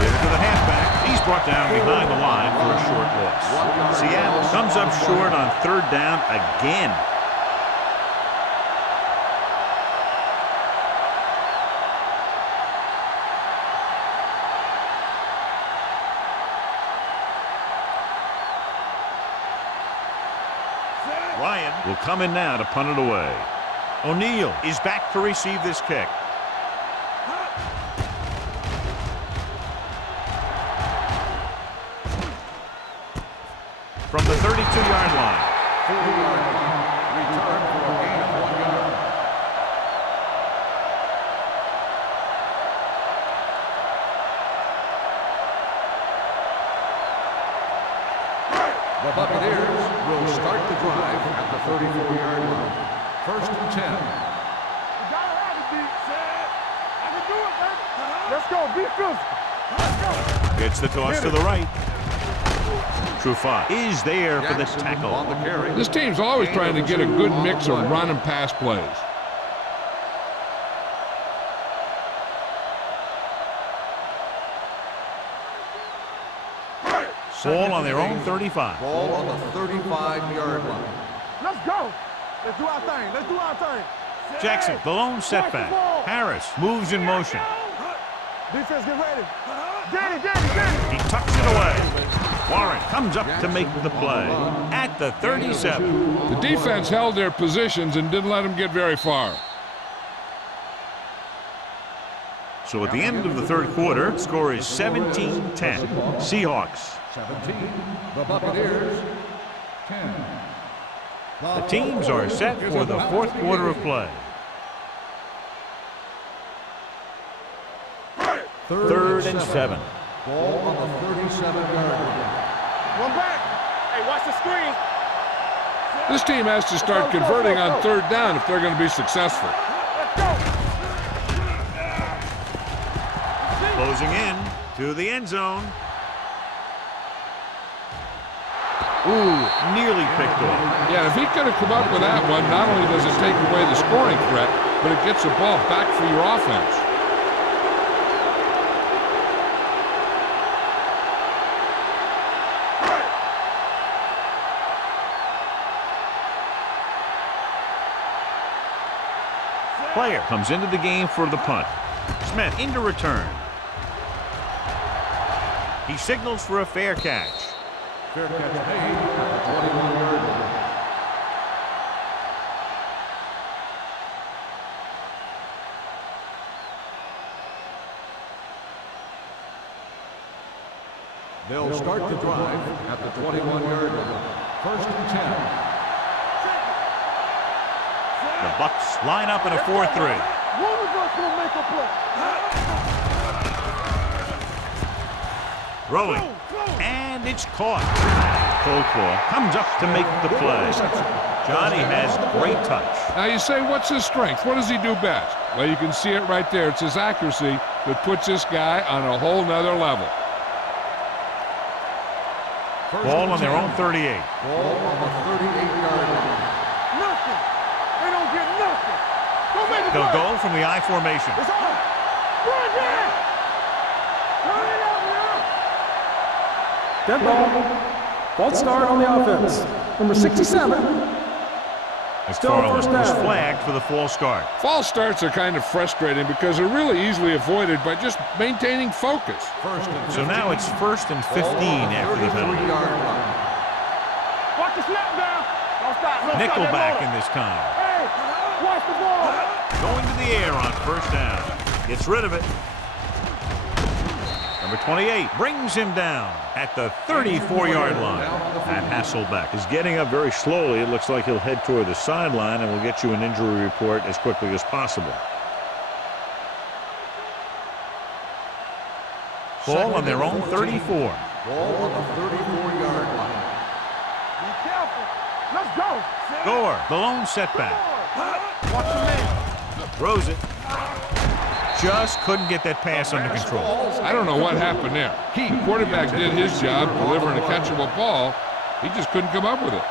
Give it to the halfback. He's brought down behind the line for a short loss. Seattle comes up short on third down again. Ryan will come in now to punt it away. O'Neal is back to receive this kick. From the 32-yard line. 40-yard line. Return for a gain of 1 yard. The Buccaneers will start the drive at the 34-yard line. First and 10. You gotta have it, D. I can do it, baby. Let's go. Be physical. Let's go. Gets the toss to the right. Trufant is there for the tackle. On the carry. This team's always trying to get a good mix of run and pass plays. Ball on their own 35. Ball on the 35-yard line. Let's go. Let's do our thing. Jackson, the lone setback. Harris moves in motion. Defense, get ready. Get it. He tucks it away. Warren comes up to make the play at the 37. The defense held their positions and didn't let them get very far. So at the end of the third quarter, score is 17-10. Seahawks 17. The Buccaneers, 10. The teams are set for the fourth quarter of play. Third and 7. Ball on the 37-yard line. One back. Hey, watch the screen. This team has to start converting on third down if they're going to be successful. Let's go. Closing in to the end zone. Ooh, nearly picked off. Yeah, if he could have come up with that one, not only does it take away the scoring threat, but it gets the ball back for your offense. Player comes into the game for the punt. Smith into return. He signals for a fair catch. Fair catch made at the 21-yard line. They'll start the drive at the 21-yard line. First and 10. The Bucs line up in a 4-3. One of us will make a play. Rolling. And it's caught. Coldclaw comes up to make the play. Johnny has great touch. Now you say, what's his strength? What does he do best? Well, you can see it right there. It's his accuracy that puts this guy on a whole nother level. Ball on their own 38. Ball on the 38-yard line. Nothing. They don't get nothing. Don't make a They'll play. go from the I formation. It's on. Run down. Turn it up now. Dead ball. False start on the offense. Number 67. McFarland first was down. flagged for the false start. False starts are kind of frustrating because they're really easily avoided by just maintaining focus. First and 15. So now it's 1st and 15 after the penalty. 33-yard line. Watch the snap down. Don't stop. Don't stop Nickelback that in this time. Hey, watch the ball. Going to the air on first down. Gets rid of it. Number 28 brings him down at the 34-yard line. And Hasselbeck is getting up very slowly. It looks like he'll head toward the sideline, and we'll get you an injury report as quickly as possible. Ball on their own 34. Ball on the 34-yard line. Be careful. Let's go. Gore, the lone setback. Watch the man. Throws it. Just couldn't get that pass under control. I don't know what happened there. The quarterback did his job delivering a catchable ball. He just couldn't come up with it.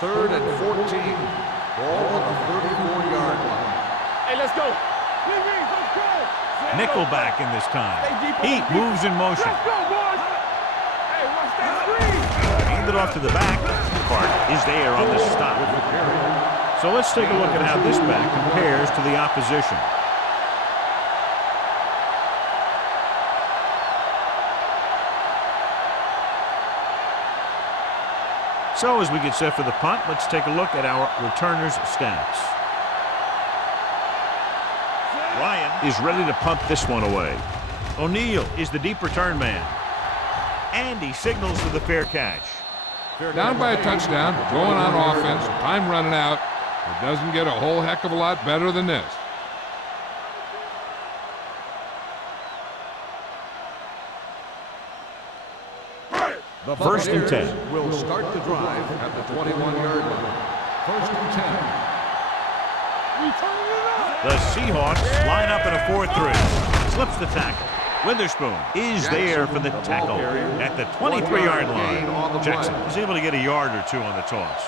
Third and 14. Ball on the 34-yard line. Hey, let's go. Let's go. Nickelback in this time. Heat moves in motion. Let's go, boys. Hey, watch that screen. Handed off to the back. Clark is there on the stop. So let's take a look at how this back compares to the opposition. So as we get set for the punt, let's take a look at our returners' stats. Ryan is ready to punt this one away. O'Neal is the deep return man. And he signals for the fair catch. Down by a touchdown, going on offense, time running out. It doesn't get a whole heck of a lot better than this. The First and 10. will start the drive at the 21-yard line. First and 10. The Seahawks line up in a 4-3. Slips the tackle. Witherspoon is there for the tackle at the 23-yard line. Jackson is able to get a yard or two on the toss.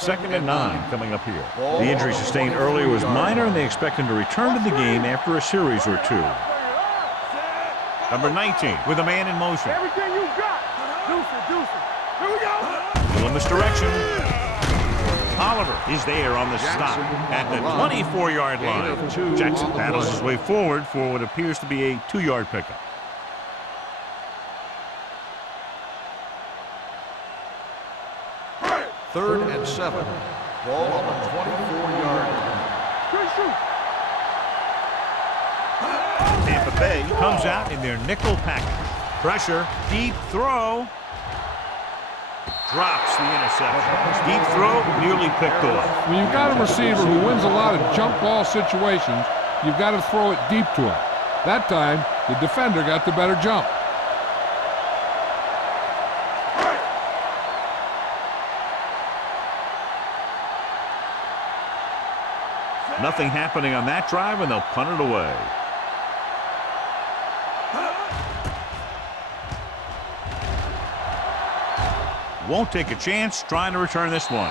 Second and 9 coming up here. The injury sustained earlier was minor, and they expect him to return to the game after a series or two. Number 19 with a man in motion. Everything you got. Deuce it. Here we go. Little misdirection. Oliver is there on the stop at the 24-yard line. Jackson paddles his way forward for what appears to be a 2-yard pickup. 3rd and 7. Ball on the 24-yard line. Tampa Bay comes out in their nickel package. Pressure, deep throw. Drops the interception. Deep throw, nearly picked off. When you've got a receiver who wins a lot of jump ball situations, you've got to throw it deep to him. That time, the defender got the better jump. Nothing happening on that drive, and they'll punt it away. Won't take a chance trying to return this one.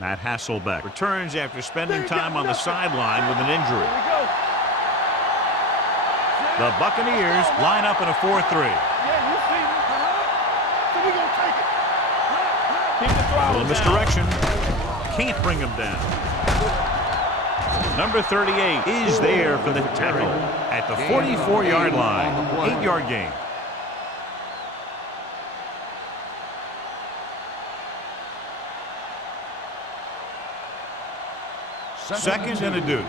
Matt Hasselbeck returns after spending time on the sideline with an injury. The Buccaneers line up in a 4-3. Yeah, you see me. So we gonna take it. Keep the A throttle little misdirection. Can't bring him down. Number 38 is there for the tackle at the 44-yard line. 8-yard gain. Second and a deuce.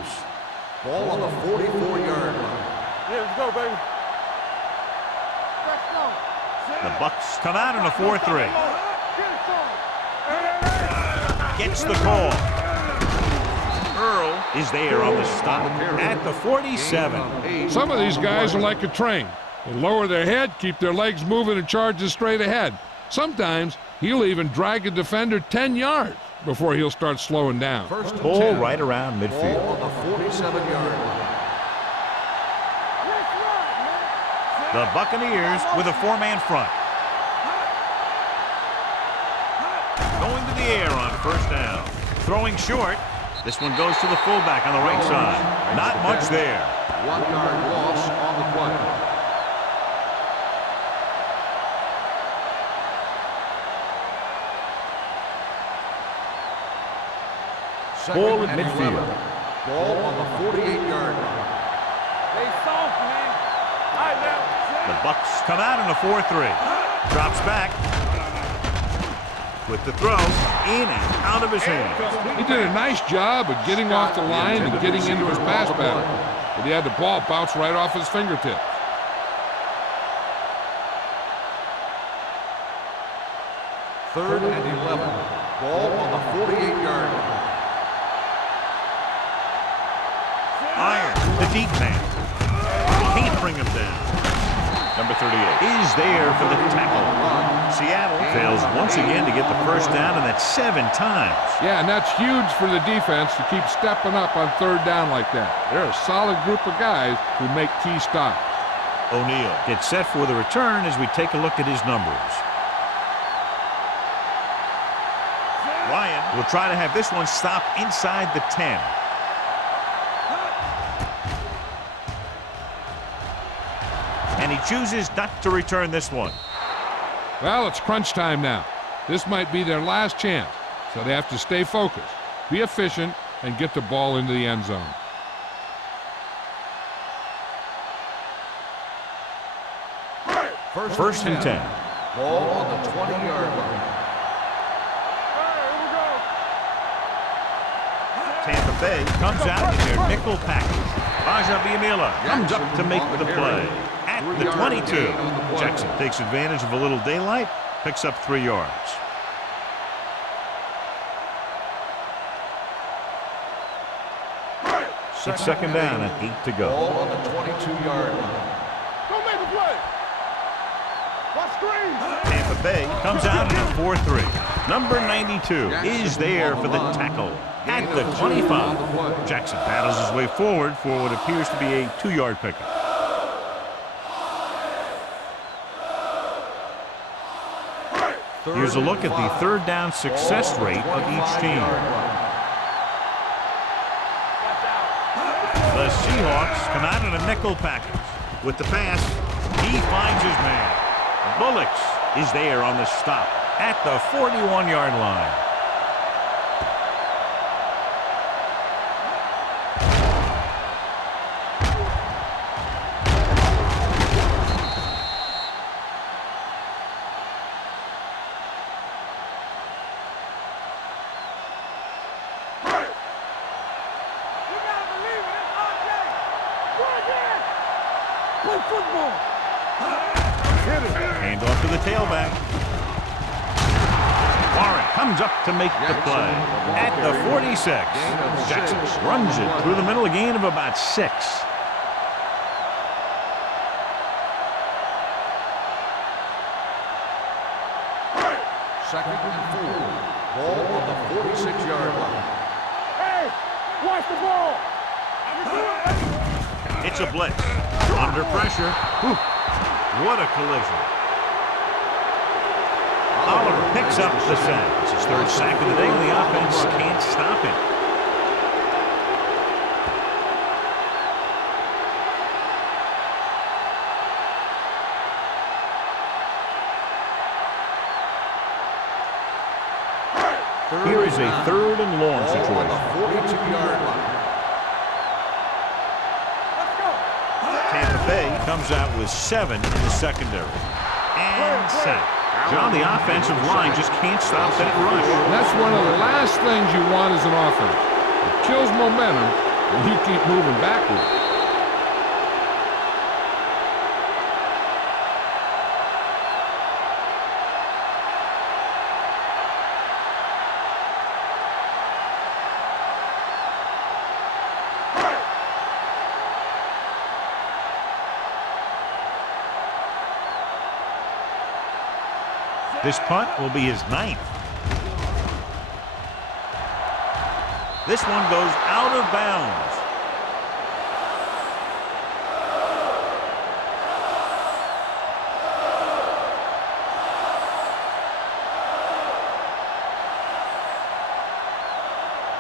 Ball on the 44-yard line. Yeah, let's go, baby. The Bucs come out in a 4-3. Gets the call. Earl is there on the stop at the 47. Some of these guys are like a train. They lower their head, keep their legs moving, and charge straight ahead. Sometimes he'll even drag a defender 10 yards before he'll start slowing down. First and Ball 10. right around midfield. Ball on the 47-yard line. The Buccaneers with a 4-man front. Going to the air on first down. Throwing short. This one goes to the fullback on the right side. Not much there. 1-yard loss on the play. Ball at Second and midfield. 11. Ball on the 48-yard line. They soft, man. All right, now. The Bucs come out in a 4-3. Drops back. With the throw, in and out of his hands. He did a nice job of getting off the line and getting into his pass pattern, but he had the ball bounce right off his fingertips. Third and 11. Ball on the 48-yard line. Iron, the deep man. Can't bring him down. Number 38 is there for the tackle. Seattle fails once again to get the first down, and that's 7 times. Yeah, and that's huge for the defense to keep stepping up on third down like that. They're a solid group of guys who make key stops. O'Neal gets set for the return as we take a look at his numbers. Ryan will try to have this one stop inside the 10. And he chooses not to return this one. Well, it's crunch time now. This might be their last chance, so they have to stay focused, be efficient, and get the ball into the end zone. First and 10. Ball on the 20-yard line. Tampa Bay comes out in their nickel package. Baja Biamila comes up to make the play at the 22. Jackson takes advantage of a little daylight, picks up 3 yards. It's second down and 8 to go. Ball on the 22-yard line. Don't make a play. Watch screen. Tampa Bay comes out in a 4-3. Number 92 is there for the tackle at the 25. Jackson battles his way forward for what appears to be a 2-yard pickup. Here's a look at the third down success rate of each team. The Seahawks come out in a nickel package. With the pass, he finds his man. Bullocks is there on the stop at the 41-yard line. Hand off to the tailback. Warren comes up to make the play. At the 46. Jackson runs it through the middle, a gain of about 6. Second and 4. Ball on the 46-yard line. Hey, watch the ball. It's a blitz. Under pressure. Whew. What a collision. Oliver picks up the sack. It's his 3rd sack of the day, and the offense can't stop him. Here is a 3rd and long situation. On the 42-yard line. Tampa Bay comes out with 7 in the secondary. And sack. John, the offensive line just can't stop that rush. That's one of the last things you want as an offense. It kills momentum, and you keep moving backward. This punt will be his 9th. This one goes out of bounds.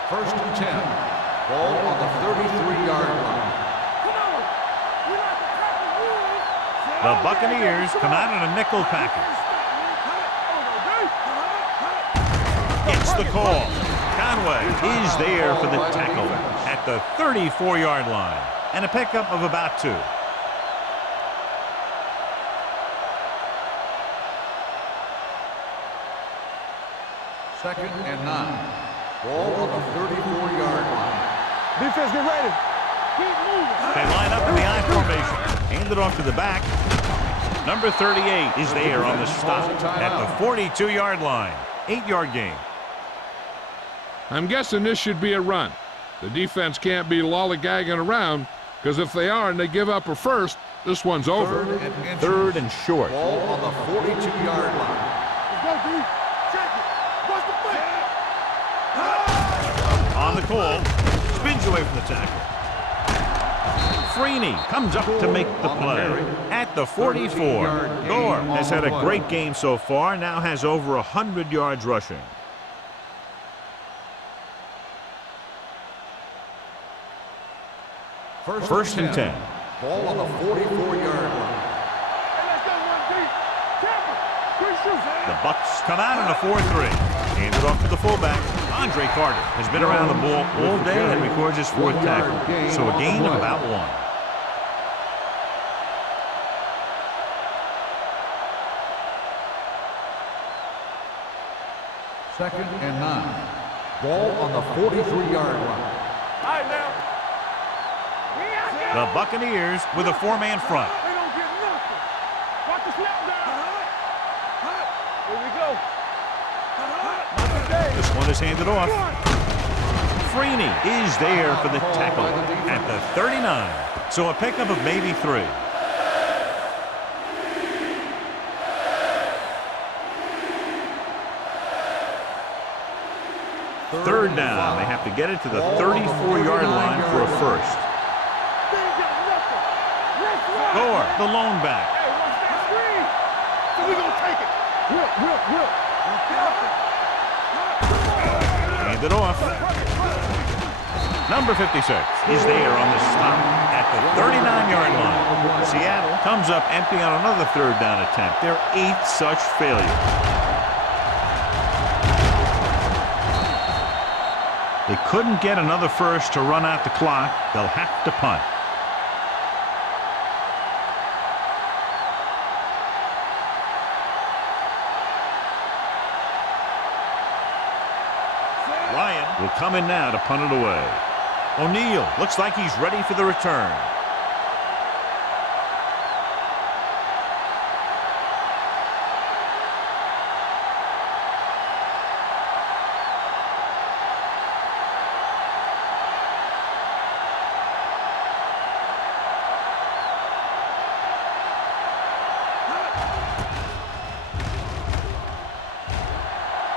First and 10. Ball on the 33-yard line. The Buccaneers come out in a nickel package. Gets the call. Conway is there for the tackle at the 34-yard line. And a pickup of about 2. Second and 9. Ball on the 34-yard line. Defense, get ready. Keep moving. They line up in the I formation. Hand it off to the back. Number 38 is there on the stop at the 42-yard line. 8-yard gain. I'm guessing this should be a run. The defense can't be lollygagging around, because if they are and they give up a first, this one's over. 3rd and short. Ball on the 42-yard line. Let's go, D. Check it. What's the play? On the call. Spins away from the tackle. Freeney comes up to make the play at the 44. Gore has had a great game so far, now has over 100 yards rushing. First and 10. Ball on the 44-yard line. The Bucs come out in a 4-3. Hand it off to the fullback. Andre Carter has been around the ball all day and records his 4th tackle. So a gain of about 1. Second and 9. Ball on the 43-yard line. All right, now. The Buccaneers with a 4-man front. They don't get nothing. Watch the snap down. Here we go. This one is handed off. Freeney is there for the tackle at the 39. So a pickup of maybe 3. Third down. They have to get it to the 34-yard line for a first. Gore, the lone back. Hey, watch that screen. So we gonna take it. Whip. Hand it off. Number 56 is there on the stop at the 39-yard line. Seattle comes up empty on another 3rd down attempt. Their 8th such failure. They couldn't get another first to run out the clock. They'll have to punt. Ryan will come in now to punt it away. O'Neal looks like he's ready for the return.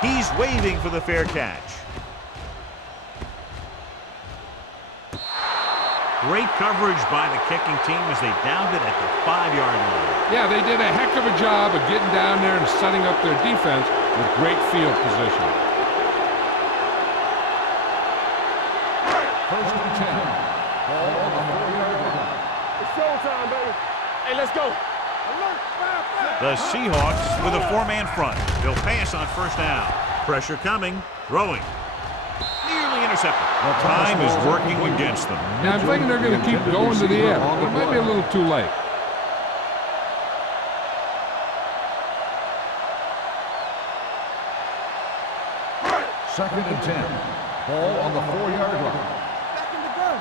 He's waving for the fair catch. Great coverage by the kicking team as they downed it at the 5-yard line. Yeah, they did a heck of a job of getting down there and setting up their defense with great field position. First and 10. Ball on the 4-yard line. It's showtime, baby. Hey, let's go. Alert, fire, fire. The Seahawks with a 4-man front. They'll pass on first down. Pressure coming. Throwing. Nearly intercepted. Time is working against them. Yeah, I'm thinking they're going to keep going to the air. It might be a little too late. Second and 10. Ball on the 4-yard line. Back in the gun.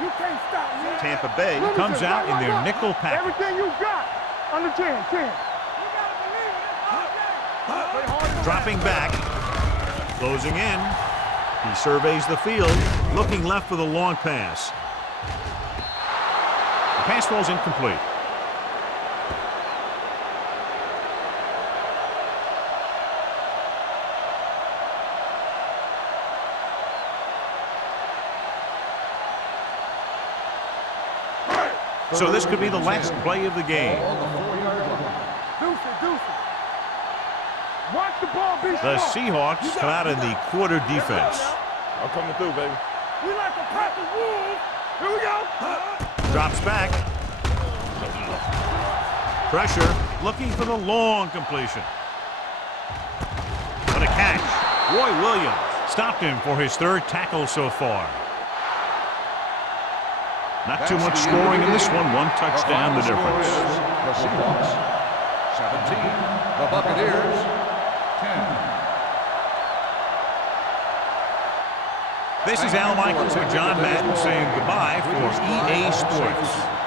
You can't stop me. Tampa Bay comes out in their nickel package. Everything you got. Under 10, 10. You gotta believe it. Dropping back. Closing in. He surveys the field, looking left for the long pass. The pass falls incomplete. So this could be the last play of the game. Deuce it. Watch the ball be The smart. Seahawks come out in the quarter defense. I'm coming through, baby. We like to pack the wolves. Here we go. Drops back. Pressure, looking for the long completion. What a catch. Roy Williams stopped him for his 3rd tackle so far. Not too much scoring in this one. 1 touchdown, the difference. The Seahawks, 17. The Buccaneers, 10. This is Al Michaels with John Madden saying goodbye for EA Sports.